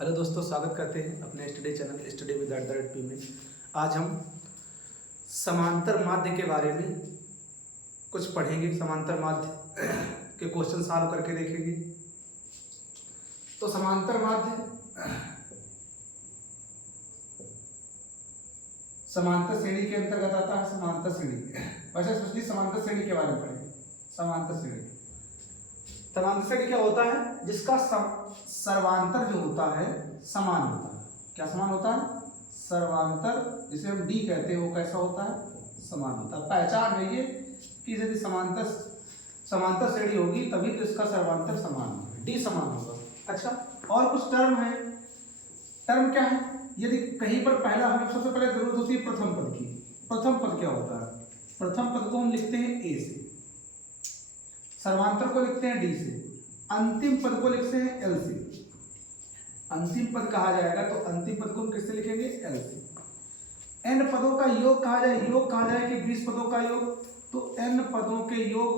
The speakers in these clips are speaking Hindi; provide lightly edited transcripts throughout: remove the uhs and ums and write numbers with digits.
हेलो दोस्तों, स्वागत करते हैं अपने study channel study with @P में। आज हम समांतर माध्य के बारे में कुछ पढ़ेंगे। समांतर माध्य के क्वेश्चन सॉल्व करके देखेंगे। तो समांतर माध्य समांतर श्रेणी के अंतर्गत आता है। समांतर श्रेणी वैसे स्पेशली समांतर श्रेणी के बारे में पढ़ेंगे। समांतर श्रेणी क्या होता है? जिसका सर्वांतर जो होता है समान होता है। क्या समान होता है? सर्वांतर, जिसे हम डी कहते हैं, वो कैसा होता है? समान होता है। पहचान है ये कि यदि समांतर श्रेणी होगी तभी तो इसका सर्वांतर समान होगा, डी समान होगा। अच्छा, और कुछ टर्म है। टर्म क्या है? यदि कहीं पर पहला, हमें सबसे पहले जरूरत होती है प्रथम पद की। प्रथम पद क्या होता है? प्रथम पद को हम लिखते हैं ए से, सर्वांतर को लिखते हैं डी से, अंतिम पद को लिखते हैं एल से। अंतिम पद कहा जाएगा तो अंतिम पद को हम किससे लिखेंगे? एल से। एन पदों का योग कहा जाए कि 20 पदों का योग, तो एन पदों के योग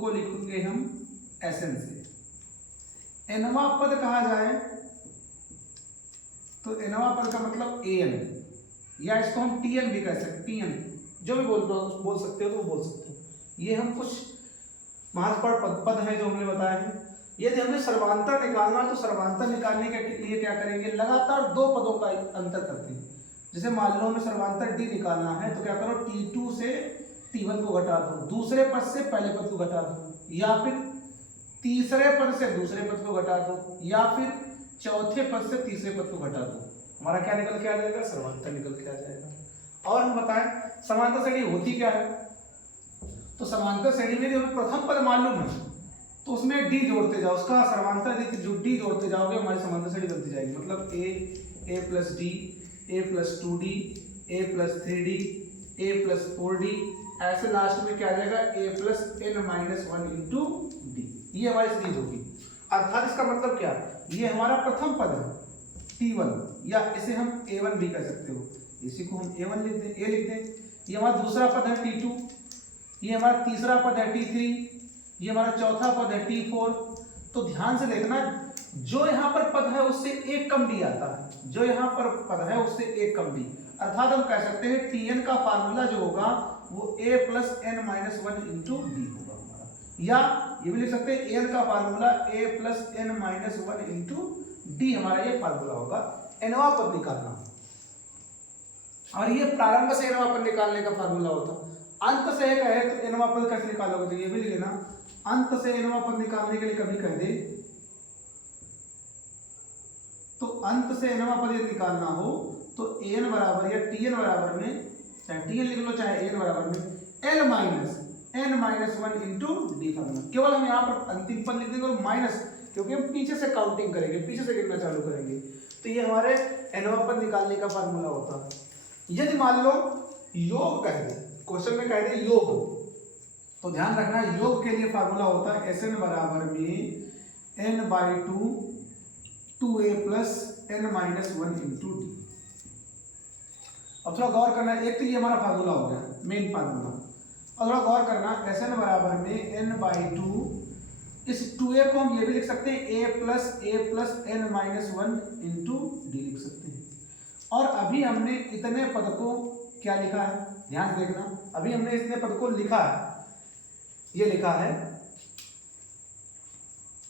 को लिखेंगे हम एसएन से। एनवा पद कहा जाए तो एनवा पद का मतलब एन, या इसको हम टीएन भी कह सकते हैं। टीएन जो भी बोल सकते हो तो वो बोल सकते हो। ये हम कुछ महत्वपूर्ण पद हैं जो हमने बताया है। यदि हमें सर्वांतर निकालना तो सर्वांतर निकालने के लिए क्या करेंगे? लगातार दो पदों का अंतर करते हैं। जैसे मान लो हमें सर्वांतर डी निकालना है तो क्या करो? T2 से T1 को घटा दो, दूसरे पद से पहले पद को घटा दो, या फिर तीसरे पद से दूसरे पद को घटा दो, या फिर चौथे पद से तीसरे पद को घटा दो। हमारा क्या निकल के आ जाएगा? सर्वांतर निकल के आ जाएगा। और हम बताएं समांतर श्रेणी होती क्या है। तो समांतर श्रेणी में हमें प्रथम पद मालूम है तो उसमें डी जोड़ते जाओ, उसका सर्वांतर जो डी जोड़ते जाओगे हमारी समांतर श्रेणी बनती जाएगी। मतलब ए प्लस डी, ए प्लस 2d, ए प्लस 3d, ए प्लस 4d, ऐसे लास्ट में क्या आ जाएगा? ए प्लस n-1 इंटू डी। ये हमारी सीरीज होगी। अर्थात इसका मतलब क्या? ये हमारा प्रथम पद है T1, या इसे हम A1 भी कह सकते हो। इसी को हम A1 लिख दें, A लिख दें। ये हमारा दूसरा पद है T2, ये हमारा तीसरा पद है T3, ये हमारा चौथा पद है T4। तो ध्यान से देखना, जो यहाँ पर पद है उससे एक कम डी आता है। जो यहाँ पर पद है उससे एक कम डी, अर्थात हम कह सकते हैं Tn का फार्मूला जो होगा वो A plus n-1 into D होगा हमारा। या ये भी लिख सकते हैं An का formula A plus n-1 into D, हमारा ये फार्मूला होगा एनवा पद निकालना। और ये प्रारंभ से एनवा पद निकालने का फार्मूला होता। अंत से कहे तो एनवा पद कैसे निकालोगे? तो ये भी लिख लेना, अंत से एनवा पद निकालने के लिए कभी कह दे तो अंत से एनवा पद यदि निकालना हो तो एन बराबर, या टीएन बराबर में, चाहे टीएन लिख लो चाहे एन बराबर में L minus n-1 into D formula. केवल हम यहाँ पर अंतिम पद लिख देंगे और माइनस, क्योंकि हम पीछे से काउंटिंग करेंगे, पीछे से गिनना चालू करेंगे। तो ये हमारे एनवा पद निकालने का फार्मूला होता है। यदि मान लो योग कह दे, क्वेश्चन में कह दे योग, तो ध्यान रखना योग के लिए फार्मूला होता है Sn बराबर में n/2 2a plus n-1 into D. अब थोड़ा गौर करना, एक तो ये हमारा फार्मूला हो गया, मेन फार्मूला। और थोड़ा गौर करना, Sn बराबर में n/2, इस 2a को हम ये भी लिख सकते हैं a plus n-1 into D लिख सकते हैं। और अभी हमने इतने पद को क्या लिखा है? ध्यान से देखना, अभी हमने इतने पद को लिखा है, ये लिखा है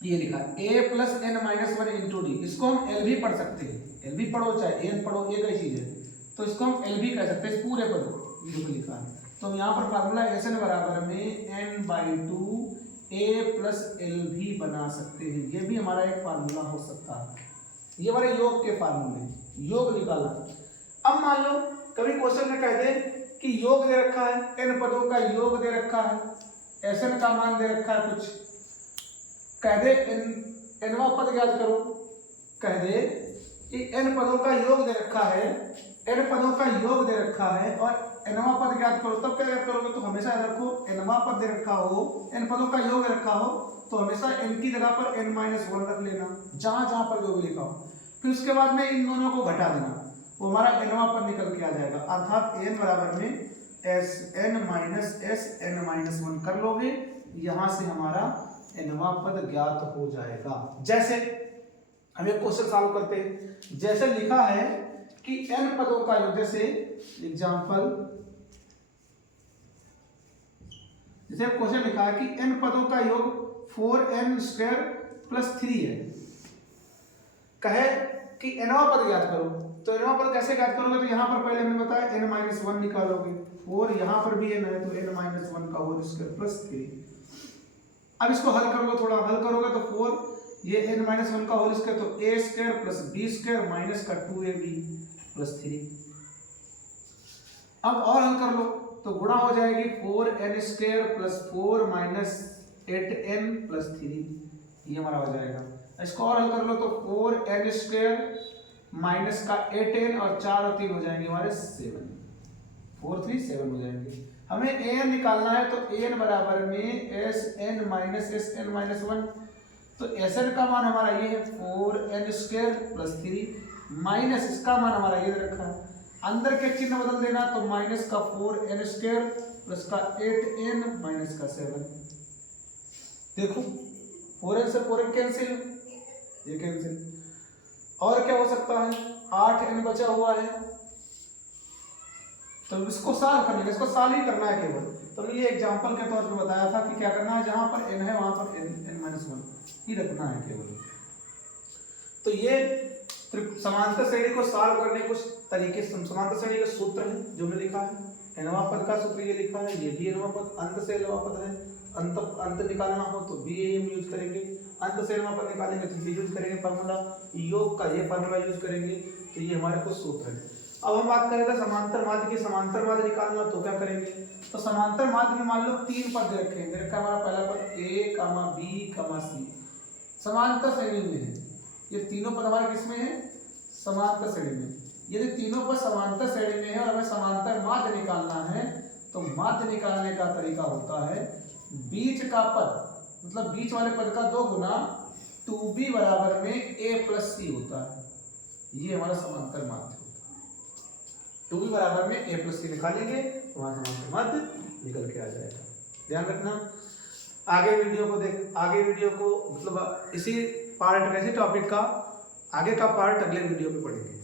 a plus n-1 into D. इसको हम एल भी पढ़ सकते हैं, एल भी पढ़ो चाहे एन पढ़ो, एक ही चीज है। तो इसको हम एल भी कह सकते हैं, इस पूरे पद को जो लिखा है। तो हम यहाँ पर फार्मूला Sn बराबर में n/2 a प्लस एल भी बना सकते हैं। ये भी हमारा एक फार्मूला हो सकता है। ये हमारे योग के फार्मूले, योग निकाला। अब मान लो कभी क्वेश्चन में कह दे कि योग दे रखा है, n पदों का योग दे रखा है, Sn का मान दे रखा है, कुछ कह दे nवा पद ज्ञात करो, कह दे कि n पदों का योग दे रखा है, n पदों का योग दे रखा है और nवा पद ज्ञात करो। तब क्या ज्ञात करोगे? तो हमेशा याद रखो, nवा पद दे रखा हो, n पदों का योग दे रखा हो तो हमेशा n की जगह पर n-1 रख लेना, जहां जहां पर जो भी लिखा हो। फिर उसके बाद में इन दोनों को घटा देना, वो हमारा एनवा पर निकल के आ जाएगा। अर्थात n बराबर में Sn-S n-1 कर लोगे, यहां से हमारा nवां पद ज्ञात हो जाएगा। जैसे हम एक क्वेश्चन सॉल्व करते हैं, जैसे लिखा है कि n पदों का योग, जैसे एग्जांपल, जैसे क्वेश्चन लिखा है कि n पदों का योग 4n² + 3 है, कहे कि nवां पद ज्ञात करो। तो nवां पद कैसे ज्ञात करोगे, तो यहां पर पहले हमने बताया n-1 निकालोगे, और यहां पर भी n है तो n-1 का होल स्क्वायर प्लस 3। अब इसको हल कर लो, थोड़ा हल करोगे तो 4 ये n-1 का होल स्क्वायर, तो a² + b² माइनस का 2ab + 3। अब और हल कर लो तो गुणा हो जाएगी 4n² + 4 - 8n + 3, ये हमारा हो जाएगा। इसको और हल कर लो तो 4n² माइनस का 8n और 4 और 3 हो जाएंगे हमारे 7, 4 3 7 हो जाएंगे। हमें an निकालना है, तो an बराबर में sn - sn-1, तो sn का मान हमारा ये है 4n² + 3 माइनस इसका मान हमारा ये रखा है, अंदर के चिन्ह बदल देना, तो माइनस का 4n² प्लस का 8n माइनस का 7। देखो 4n से 4n कैंसिल, ये कैंसिल, और क्या हो सकता है, 8n बचा हुआ है, तो इसको सॉल्व करने का, इसको सॉल्व ही करना है केवल। तो ये एग्जांपल के तौर पे बताया था कि क्या करना है, जहां पर n है वहां पर n-1 ही रखना है केवल। तो ये समांतर श्रेणी को सॉल्व करने कुछ तरीके, समांतर श्रेणी के सूत्र हैं जो मैंने लिखा है। nवां पद का सूत्र ये लिखा है, ये भी nवां पद, अंत से nवां पद है, अंत निकालना हो तो भी यही हम यूज करेंगे, अंत से नवां पद निकालेंगे तो ये यूज करेंगे फार्मूला, योग का ये फार्मूला यूज करेंगे। तो ये हमारे कुछ सूत्र है। अब हम बात करेंगे समांतर माध्य की, समांतर माध्य निकालना तो क्या करेंगे, तो समांतर माध्य में मान लो 3 पद रखेंगे, रखा हमारा पहला पद a, b, c, समांतर श्रेणी में है, ये तीनों पद हमारे किसमें है, समांतर श्रेणी में। यदि तीनों पद समांतर श्रेणी में है और हमें समांतर माध्य निकालना है, तो माध्य निकालने का तरीका होता है बीच का पद, मतलब बीच वाले पद का 2 गुना 2b बराबर में a + c होता है, ये हमारा समांतर माध्य होता है। 2b बराबर में a + c निकालेंगे तो हमारा समांतर माध्य निकल के आ जाएगा। ध्यान रखना, आगे वीडियो को मतलब इसी पार्ट, ऐसे टॉपिक का आगे का पार्ट अगले वीडियो में पढ़ेंगे।